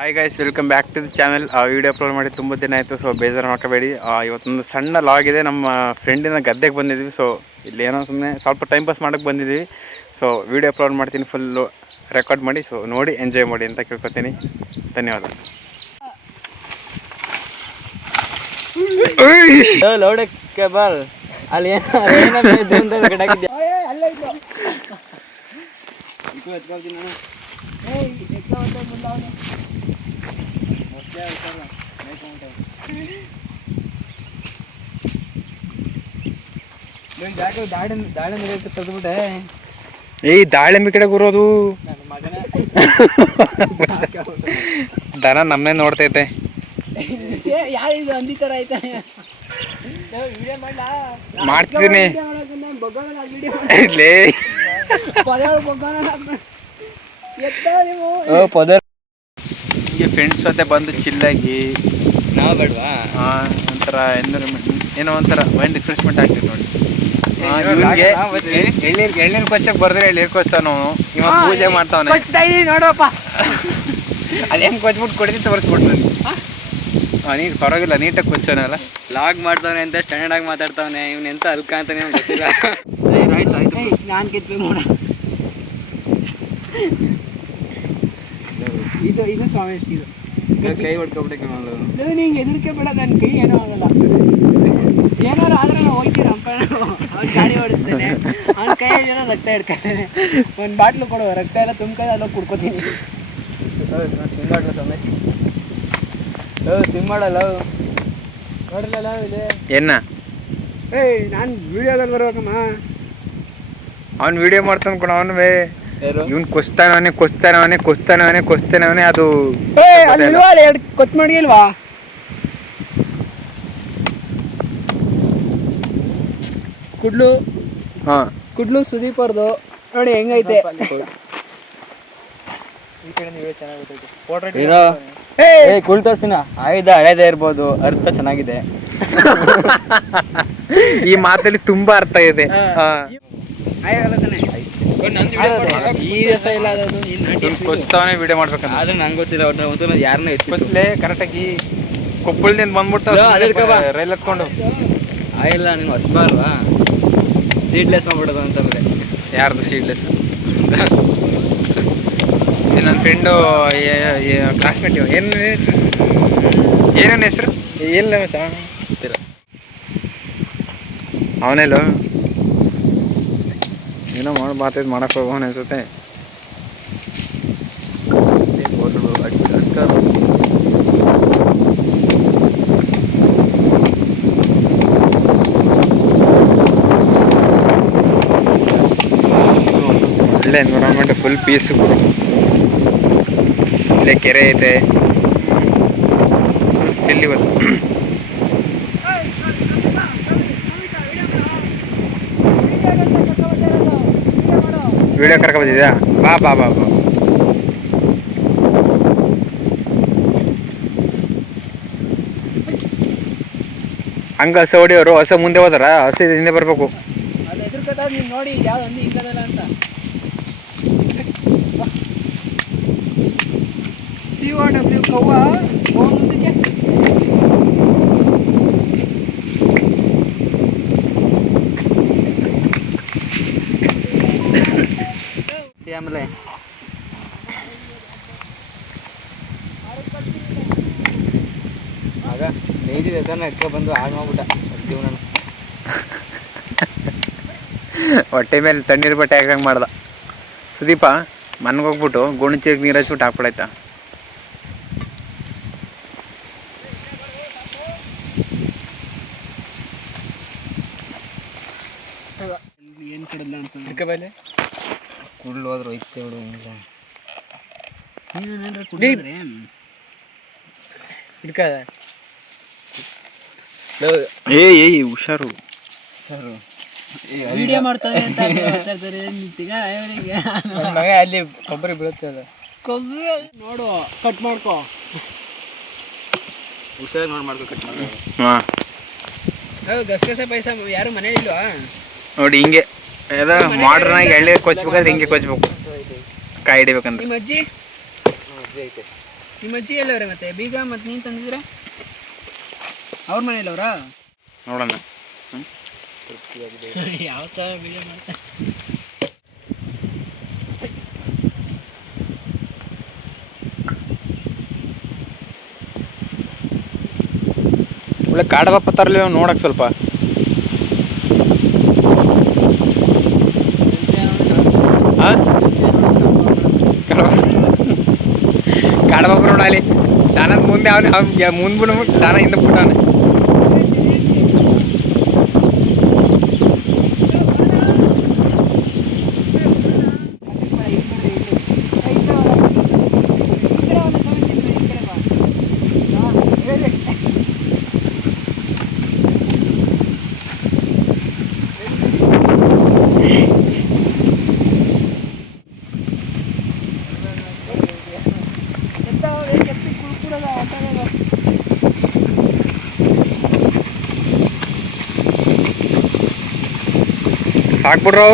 Hi guys, welcome back to the channel. Video upload ಮಾಡಿ ತುಂಬ ದಿನ ಆಯಿತು, ಸೊ ಬೇಜಾರು ಮಾಡ್ಕೋಬೇಡಿ. ಇವತ್ತೊಂದು ಸಣ್ಣ ಲಾಗ್ ಇದೆ. ನಮ್ಮ ಫ್ರೆಂಡಿನ ಗದ್ದೆಗೆ ಬಂದಿದ್ವಿ. ಸೊ ಇಲ್ಲಿ ಏನೋ ಸುಮ್ಮನೆ ಸ್ವಲ್ಪ ಟೈಮ್ ಪಾಸ್ ಮಾಡೋಕ್ಕೆ ಬಂದಿದ್ದೀವಿ. ಸೊ ವಿಡಿಯೋ ಅಪ್ಲೋಡ್ ಮಾಡ್ತೀನಿ, ಫುಲ್ಲು ರೆಕಾರ್ಡ್ ಮಾಡಿ. ಸೊ ನೋಡಿ ಎಂಜಾಯ್ ಮಾಡಿ ಅಂತ ಕೇಳ್ಕೊತೀನಿ. ಧನ್ಯವಾದ. ಲೌಡಕ್ಕೆ ಬಾಲ್ ಅಲ್ಲಿ ದಾಳಿಂಬೆ ಕಡೆ ಗುರೋದು ದನ ನಮ್ಮೇ ನೋಡ್ತೈತೆ. ಮಾಡ್ತಿದ್ದೀನಿ ಫ್ರೆಂಡ್ಸ್ ಜೊತೆ ಬಂದು ಚಿಲ್ಲಾಗಿ ನಾವು ಬೇಡವಾ ಒಂಥರ ಏನೋ ಒಂಥರ ಮೈಂಡ್ ರಿಫ್ರೆಶ್ಮೆಂಟ್ ಆಗ್ತದೆ ನೋಡಿ. ಎಳ್ನೀರು ಕೊಚ್ಚಕ್ಕೆ ಬರ್ದ್ರೆ ಎಳ್ನೀರು ಕೊಚ್ತಾವ ನಾವು. ಇವಾಗ ಪೂಜೆ ಮಾಡ್ತಾವನೆ ನೋಡಪ್ಪ. ಅದು ಹೆಂಗೆ ಕೊಚ್ಬಿಟ್ಟು ಕೊಡ್ತೀನಿ ತೋರಿಸ್ಬಿಟ್ಟು ನೀರು ಪರವಾಗಿಲ್ಲ, ನೀಟಾಗಿ ಕೊಚ್ಚೋನಲ್ಲ. ಲಾಗ್ ಮಾಡ್ತಾವನೆ ಅಂತ ಸ್ಟ್ಯಾಂಡರ್ಡ್ ಆಗಿ ಮಾತಾಡ್ತಾವನೆ. ಇವ್ನ ಎಂತ ಅಲ್ಕ ಅಂತಾನೆ ಗೊತ್ತಿಲ್ಲ. ನಾನು ಕಿತ್ಬೇಕು ನೋಡ. ಇದು ಸ್ವಾಮಿ ಇದು ಕೈ ಹೊಡ್ಕೊಬಿಟ್ಟೆ ನಿಂಗೆ ಹೆದರಿಕೆ ಬೇಡ. ನನ್ನ ಕೈ ಏನೋ ಆಗಲ್ಲ. ಏನಾರು ಆದ್ರೆ ನಾವು ಹೋಗ್ತೀರಪ್ಪ. ಅವ್ನು ಗಾಡಿ ಓಡಿಸ್ತೇನೆ, ಅವ್ನ ಕೈಯಲ್ಲಿ ಏನೋ ರಕ್ತ ಹಿಡ್ಕೊತಾನೆ. ಒಂದು ಬಾಟ್ಲು ಕೊಡುವ, ರಕ್ತ ಎಲ್ಲ ತುಂಬ್ಕೊಂಡು ಅಲ್ಲೋಗಿ ಕುಡ್ಕೋತೀನಿ. ಸ್ವಿಮ್ ಮಾಡಲ್ಲ ಸ್ವಾಮಿ, ಸ್ವಿಮ್ ಮಾಡಲ್ಲ ನೋಡಿಲ್ಲ ಇಲ್ಲಿ ಏನ. ನಾನು ವಿಡಿಯೋದಲ್ಲಿ ಬರ್ಬೇಕಮ್ಮ. ಅವ್ನು ವಿಡಿಯೋ ಮಾಡ್ತಾನೆ ಕೂಡ. ಅವನುವೇ ಇವ್ನು ಕೊಚ್ತಾನವನೇ ಅದು ಎರಡು ಕೊತ್ತಂಬರಿ ಇಲ್ವಾ? ಕುಡ್ಲು ಸುದೀಪ್ ಅವ್ರದ್ದು ನೋಡಿ ಹೆಂಗೈತೆ. ಕುಳ್ ತೋರಿಸ್ತೀನ. ಆಯ್ದ ಹಳೇದೇ ಇರ್ಬೋದು, ಅರ್ಥ ಚೆನ್ನಾಗಿದೆ. ಈ ಮಾತಲ್ಲಿ ತುಂಬಾ ಅರ್ಥ ಇದೆ. ಕೊಚ್ತಾವನೆ ವಿಡಿಯೋ ಮಾಡ್ಬೇಕಂತ ಆದ್ರೆ ನಂಗೆ ಗೊತ್ತಿಲ್ಲ. ಒಂದ್ಸಲ ಯಾರನ್ನ ಎತ್ಕೊಚ್ಲೇ ಕರೆಕ್ಟಾಗಿ ಕೊಪ್ಪಳದಿಂದ ಬಂದ್ಬಿಟ್ಟು ರೈಲ್ ಹತ್ಕೊಂಡು. ಆಗಿಲ್ಲ ನಿಮ್ಗೆ ಹೊಸಬ ಅಲ್ವಾ, ಸೀಡ್ಲೆಸ್ ಮಾಡ್ಬಿಡೋದು ಅಂತ. ಬೇರೆ ಯಾರ್ದು ಸೀಡ್ಲೆಸ್? ನನ್ನ ಫ್ರೆಂಡು ಕ್ಲಾಸ್ಮೇಟ್. ಏನೇನು ಹೆಸರು ಇಲ್ಲ ಅವನೆಲ್ಲ ಏನೋ ಮಾಡಕ್ಕೆ ಹೋಗೋಣ ಅನ್ಸುತ್ತೆ. ಒಳ್ಳೆ ಎನ್ವಿರಾನ್ಮೆಂಟ್, ಫುಲ್ ಪೀಸ್. ಇಲ್ಲೇ ಕೆರೆ ಐತೆ. ಎಲ್ಲಿ ಬಂತು ವಿಡಿಯೋ ಕರ್ಕ ಬಂದಿದ್ಯಾ? ಬಾ ಬಾ ಬಾ ಬಾ. ಹಂಗ ಹಸ ಹೊಡಿಯೋರು, ಹಸ ಮುಂದೆ ಹೋದಾರ, ಹಸ ಹಿಂದೆ ಬರ್ಬೇಕು. ನೋಡಿ ಯಾವ್ದು ಹಿಂಗದಲ್ಲ ಅಂತ. COW ಕವ್ವ ಮುಂದಕ್ಕೆ ಆಮೇಲೆ ಆಗ ಡೈಲಿ ಹೆಸರನ್ನ ಎತ್ಕೊ ಬಂದು ಹಾಳು ಮಾಡ್ಬಿಟ್ಟ ಜೀವನ. ಹೊಟ್ಟೆ ಮೇಲೆ ತಣ್ಣೀರು ಬಟ್ಟೆ ಹಾಕಂಗೆ ಮಾಡ್ದ ಸುದೀಪ. ಮನ್ಗೆ ಹೋಗ್ಬಿಟ್ಟು ಗುಣಚೀರಿಗೆ ನೀರು ಹಚ್ಬಿಟ್ಟು ಹಾಕ್ಬಿಡಾಯ್ತಾ. ಏನು ಕಡಲ್ಲ ಅಂತ ಹಿಡ್ಕಬಾಲೆ ಕುಳ್ಳು ಹೋದ್ರೆ ಹೋಯ್ತೆ ಬಿಡು. ನೀನೇನಾದ್ರೆ ಕುಡಿದ್ರೆ ಹಿಡ್ಕ. ಏಯ್ ಹುಷಾರು ಸರ್, ವಿಡಿಯೋ ಮಾಡ್ತಾನೆ ಅಂತ ಅಲ್ಲಿ ಕೊಬ್ಬರಿ ಬೀಳುತ್ತೆ. ಅಲ್ಲ ಕೊಬ್ಬರಿ ನೋಡು, ಕಟ್ ಮಾಡ್ಕೊ. ಹುಷಾರು ಮಾಡ್ಕೊ, ಕಟ್ ಮಾಡ್ಕೊ. ಗಸಗಸೆ ಪೈಸ ಯಾರು ಮನೇಲಿ ಇಲ್ವಾ? ನೋಡಿ ಹಿಂಗೆ ಮಾಡ್ರನ್ ಆಗಿ ಎಳ್ನೀರು ಕೊಚ್ಬೇಕಾದ್ರೆ ಹಿಂಗೆ ಕೊಚ್ಬೇಕು, ಕಾಯಿ ಹಿಡಿಬೇಕಂದ್ರೆ. ನಿಮ್ಮ ಅಜ್ಜಿ ಐತೆ ನಿಮ್ಮ ಅಜ್ಜಿ ಎಲ್ಲವ್ರೆ ಮತ್ತೆ ಬೀಗ ಮತ್ತು ನೀನು ತಂದಿದ್ರೆ ಅವ್ರ ಮನೇಲವ್ರಾ ನೋಡೋಣ. ಯಾವ ಥರ ಬೀಗ ಮಾಡ್ತಾರೆ ಒಳ್ಳೆ ಕಾಡಬಪ್ಪ ತರಲಿ ನೋಡಕ್ಕೆ ಸ್ವಲ್ಪ. ಹಾಂ ಕಾಡಬಪ್ಪ ನೋಡಲಿ ದಾನದ ಮುಂದೆ ಅವನು ಮುಂದೆ ಬಿಡ್ಬಿಟ್ಟು ದಾನ ಹಿಂದೆ ಬಿಟ್ಟಾನೆ. ಸಾಕ್ಬಿಡ್ರೋ